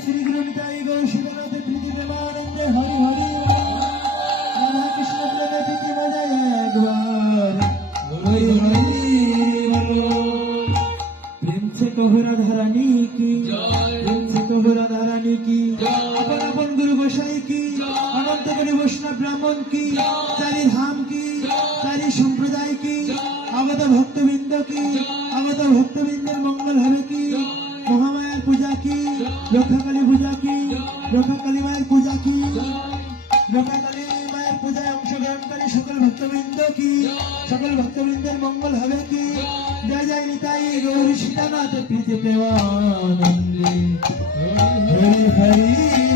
श्री गुरु पिता गुरु श्री আপন আপন গুরু গোসাই কি? অনন্ত গুরু বৈষ্ণব ব্রাহ্মণ কি? চারি ধাম কি? চারি সম্প্রদায় কি? আগত ভক্তবৃন্দ কি? আগত ভক্তবৃন্দের মঙ্গল হবে কি? মহামায়ার পূজা কি? রক্ষাকালী পূজা কি? রক্ষাকালী মায়ের পূজা কি? রক্ষাকালী পূজায় অংশগ্রহণকারী সকল ভক্তবৃন্দ কি? সকল ভক্তবৃন্দের মঙ্গল হবে কি? জয় জয় নিতাই, গৌরী সীতানাথ, প্রীতি প্রেমানন্দে। হরি হরি